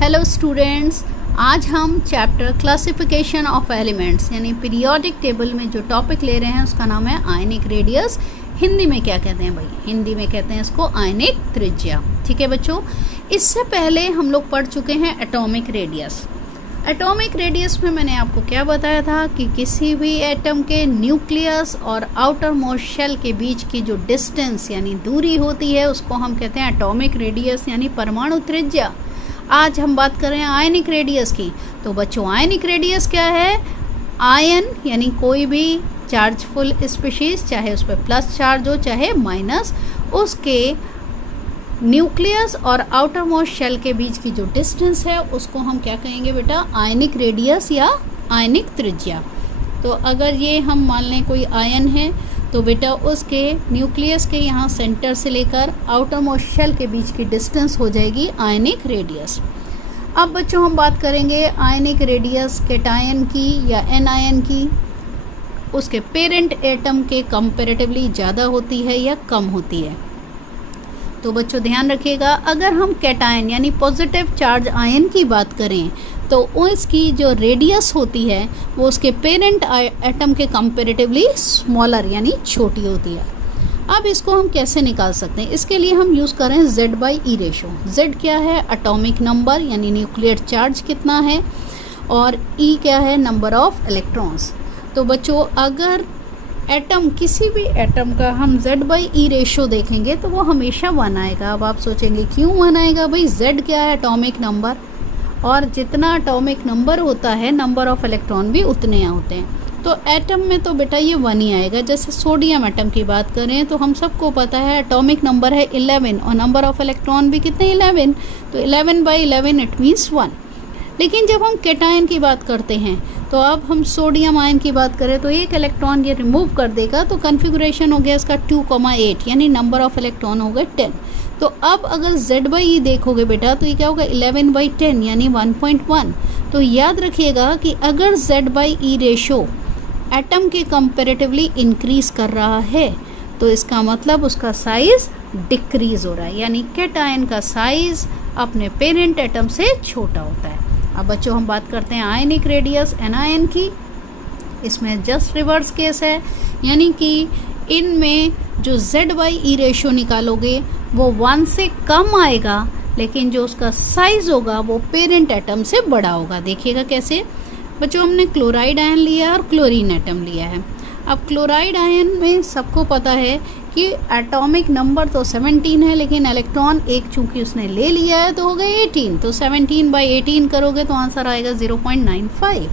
Hello students, आज हम chapter classification of elements यानी पीरियोडिक टेबल में जो टॉपिक ले रहे हैं उसका नाम है आयनिक रेडियस। हिंदी में क्या कहते हैं भाई? हिंदी में कहते हैं इसको आयनिक त्रिज्या। ठीक है बच्चों, इससे पहले हम लोग पढ़ चुके हैं एटॉमिक रेडियस। एटॉमिक रेडियस में मैंने आपको क्या बताया था कि किसी भी एटम के न्यूक्लियस और आउटर मोस्ट शेल के बीच की जो डिस्टेंस यानी दूरी होती है उसको हम कहते हैं एटॉमिक रेडियस यानी परमाणु त्रिज्या। आज हम बात कर रहे हैं आयनिक रेडियस की। तो बच्चों, आयनिक रेडियस क्या है? आयन यानी कोई भी चार्जफुल स्पीशीज, चाहे उस पर प्लस चार्ज हो चाहे माइनस, उसके न्यूक्लियस और आउटर मोस्ट शेल के बीच की जो डिस्टेंस है उसको हम क्या कहेंगे बेटा? आयनिक रेडियस या आयनिक त्रिज्या। तो अगर ये हम मान लें कोई आयन है तो बेटा उसके न्यूक्लियस के यहाँ सेंटर से लेकर आउटर मोस्ट शेल के बीच की डिस्टेंस हो जाएगी आयनिक रेडियस। अब बच्चों हम बात करेंगे आयनिक रेडियस कैटायन की या एनायन की। उसके पेरेंट एटम के कंपैरेटिवली ज़्यादा होती है या कम होती है। तो बच्चों ध्यान रखिएगा, अगर हम कैटायन यानी पॉजिटिव चार्ज आयन की बात करें तो उसकी जो रेडियस होती है वो उसके पेरेंट एटम के कंपैरेटिवली स्मॉलर यानी छोटी होती है। अब इसको हम कैसे निकाल सकते हैं? इसके लिए हम यूज़ करें Z/E रेशो। Z क्या है? एटॉमिक नंबर यानी न्यूक्लियर चार्ज कितना है, और E क्या है? Number of electrons. तो बच्चों अगर एटम, किसी भी एटम का हम Z/E रेशो देखेंगे तो वो हमेशा 1 आएगा। अब आप सोचेंगे क्यों 1 आएगा भाई? Z क्या है? एटॉमिक नंबर, और जितना एटॉमिक नंबर होता है नंबर ऑफ इलेक्ट्रॉन भी उतने होते हैं। तो एटम में तो बेटा ये 1 ही आएगा। जैसे सोडियम एटम की बात करें तो हम सबको पता है एटॉमिक नंबर है 11 और नंबर ऑफ इलेक्ट्रॉन भी कितने? 11। तो 11/11 इट मीन्स 1। लेकिन जब हम कैटायन की बात करते हैं तो अब हम सोडियम आयन की बात करें तो एक इलेक्ट्रॉन ये रिमूव कर देगा तो कन्फिगुरेशन हो गया इसका 2,8 यानी नंबर ऑफ इलेक्ट्रॉन हो गए 10। तो अब अगर Z/E देखोगे बेटा तो ये क्या होगा? 11/10 यानी 1.1। तो याद रखिएगा कि अगर Z/E रेशो एटम के कंपैरेटिवली इंक्रीज कर रहा है तो इसका मतलब उसका साइज डिक्रीज हो रहा है, यानी कैटायन का साइज अपने पेरेंट एटम से छोटा होता है। अब बच्चों हम बात करते हैं आयनिक रेडियस एनायन की। इसमें जस्ट रिवर्स केस है, यानी कि इनमें जो Z/E रेशो निकालोगे वो 1 से कम आएगा, लेकिन जो उसका साइज होगा वो पेरेंट एटम से बड़ा होगा। देखिएगा कैसे बच्चों, हमने क्लोराइड आयन लिया और क्लोरीन एटम लिया है। अब क्लोराइड आयन में सबको पता है कि एटॉमिक नंबर तो 17 है, लेकिन इलेक्ट्रॉन एक चूंकि उसने ले लिया है तो हो गए 18। तो 17/18 करोगे तो आंसर आएगा 0.95।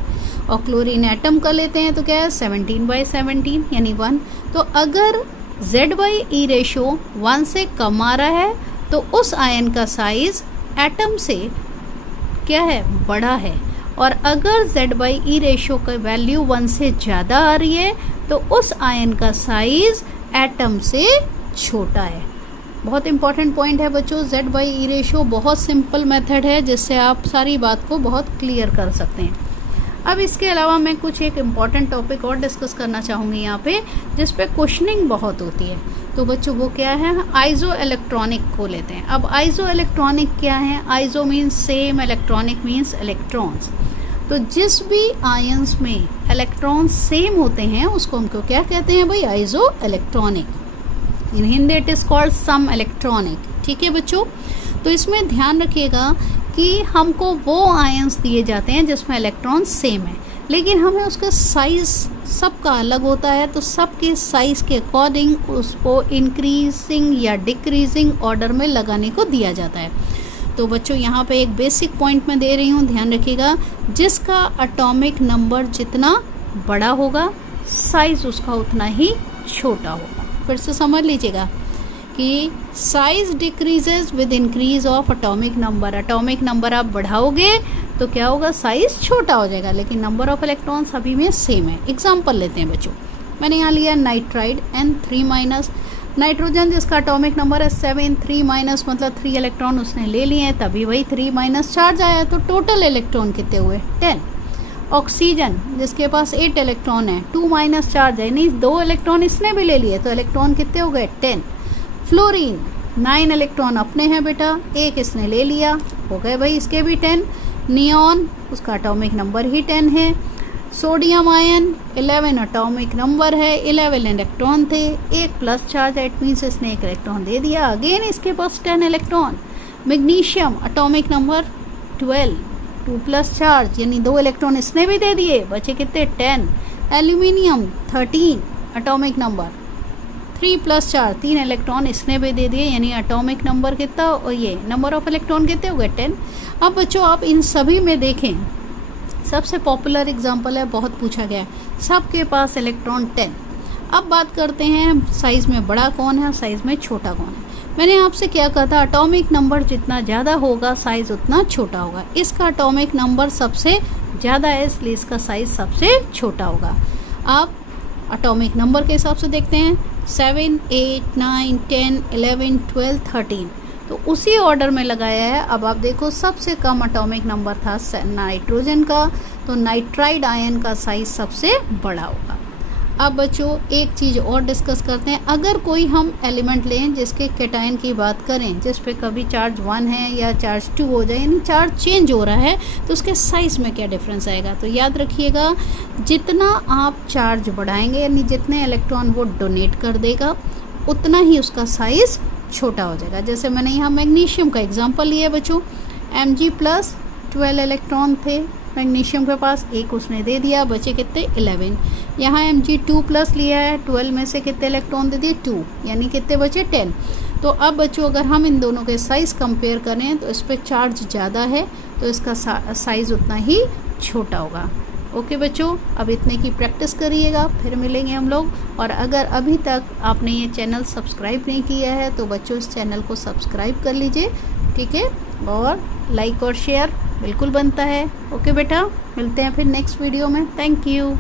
और क्लोरीन एटम का लेते हैं तो क्या है? 17/17 यानी 1। तो अगर Z/E रेशो 1 से कम आ रहा है तो उस आयन का साइज एटम से क्या है? बड़ा है। और अगर Z/E रेशो का वैल्यू 1 से ज़्यादा आ रही है तो उस आयन का साइज एटम से छोटा है। बहुत इंपॉर्टेंट पॉइंट है बच्चों। Z/E रेशो बहुत सिंपल मेथड है जिससे आप सारी बात को बहुत क्लियर कर सकते हैं। अब इसके अलावा मैं कुछ एक इम्पॉर्टेंट टॉपिक और डिस्कस करना चाहूँगी यहाँ पे, जिस पे क्वेश्चनिंग बहुत होती है। तो बच्चों वो क्या है? आइसो इलेक्ट्रॉनिक को लेते हैं। अब आइसो इलेक्ट्रॉनिक क्या है? Iso means same, electronic means electrons. तो जिस भी आयंस में इलेक्ट्रॉन्स सेम होते हैं उसको हमको क्या कहते हैं भाई? Iso electronic. In Hindi it is called सम इलेक्ट्रॉनिक। ठीक है बच्चों, तो इसमें ध्यान रखिएगा कि हमको वो आयंस दिए जाते हैं जिसमें इलेक्ट्रॉन सेम है, लेकिन हमें उसका साइज़ सबका अलग होता है। तो सबके साइज़ के अकॉर्डिंग उसको इंक्रीजिंग या डिक्रीजिंग ऑर्डर में लगाने को दिया जाता है। तो बच्चों यहाँ पे एक बेसिक पॉइंट मैं दे रही हूँ, ध्यान रखिएगा। जिसका एटॉमिक नंबर जितना बड़ा होगा साइज़ उसका उतना ही छोटा होगा। फिर से समझ लीजिएगा कि size decreases with increase of atomic number. Atomic number आप बढ़ाओगे तो क्या होगा? साइज छोटा हो जाएगा, लेकिन नंबर ऑफ इलेक्ट्रॉन सभी में सेम है। एग्जांपल लेते हैं बच्चों, मैंने यहाँ लिया नाइट्राइड N3-। नाइट्रोजन जिसका एटॉमिक नंबर है 7, 3- मतलब 3 इलेक्ट्रॉन उसने ले लिए हैं, तभी वही 3- चार्ज आया। तो टोटल इलेक्ट्रॉन कितने हुए? 10। ऑक्सीजन जिसके पास 8 इलेक्ट्रॉन है, 2- चार्ज है, नहीं 2 इलेक्ट्रॉन इसने भी ले लिए, तो इलेक्ट्रॉन कितने हो गए? 10। फ्लोरीन 9 इलेक्ट्रॉन अपने हैं बेटा, एक इसने ले लिया, हो गए भाई इसके भी 10। नियॉन, उसका एटॉमिक नंबर ही 10 है। सोडियम आयन 11 एटॉमिक नंबर है, 11 इलेक्ट्रॉन थे, एक प्लस चार्ज, एट मीन्स इसने एक इलेक्ट्रॉन दे दिया, अगेन इसके पास 10 electron. Magnesium atomic number 12, 2 plus charge यानी 2 इलेक्ट्रॉन इसने भी दे दिए, बचे कितने 10। Aluminium 13 atomic number, 3 plus charge, 3 electron इसने भी दे दिए, यानी एटॉमिक नंबर कितना, और ये नंबर ऑफ इलेक्ट्रॉन कितने हो गए 10। अब बच्चों आप इन सभी में देखें, सबसे पॉपुलर एग्जांपल है, बहुत पूछा गया है, सबके पास इलेक्ट्रॉन 10। अब बात करते हैं साइज़ में बड़ा कौन है, साइज़ में छोटा कौन है। मैंने आपसे क्या कहा था, एटॉमिक नंबर जितना ज़्यादा होगा साइज़ उतना छोटा होगा। इसका एटॉमिक नंबर सबसे ज़्यादा है, इसलिए इसका साइज़ सबसे छोटा होगा। आप एटॉमिक नंबर के हिसाब से देखते हैं, 7, 8, 9, 10, 11, 12, 13, तो उसी ऑर्डर में लगाया है। अब आप देखो सबसे कम एटॉमिक नंबर था नाइट्रोजन का, तो नाइट्राइड आयन का साइज सबसे बड़ा होगा। अब बच्चों एक चीज़ और डिस्कस करते हैं, अगर कोई हम एलिमेंट लें जिसके कैटायन की बात करें, जिस पे कभी चार्ज 1 है या चार्ज 2 हो जाए, यानी चार्ज चेंज हो रहा है, तो उसके साइज़ में क्या डिफरेंस आएगा। तो याद रखिएगा, जितना आप चार्ज बढ़ाएंगे यानी जितने इलेक्ट्रॉन वो डोनेट कर देगा, उतना ही उसका साइज़ छोटा हो जाएगा। जैसे मैंने यहाँ मैग्नीशियम का एग्जांपल लिया बच्चों, Mg प्लस 12 इलेक्ट्रॉन थे मैग्नीशियम के पास, एक उसने दे दिया, बचे कितने 11। यहाँ Mg2 प्लस लिया है, 12 में से कितने इलेक्ट्रॉन दे दिए 2, यानी कितने बचे 10। तो अब बच्चों अगर हम इन दोनों के साइज़ कंपेयर करें तो इस पर चार्ज ज़्यादा है, तो इसका साइज़ उतना ही छोटा होगा। ओके बच्चों, अब इतने की प्रैक्टिस करिएगा, फिर मिलेंगे हम लोग। और अगर अभी तक आपने ये चैनल सब्सक्राइब नहीं किया है तो बच्चों इस चैनल को सब्सक्राइब कर लीजिए, ठीक है, और लाइक और शेयर बिल्कुल बनता है। ओके बेटा, मिलते हैं फिर नेक्स्ट वीडियो में। Thank you.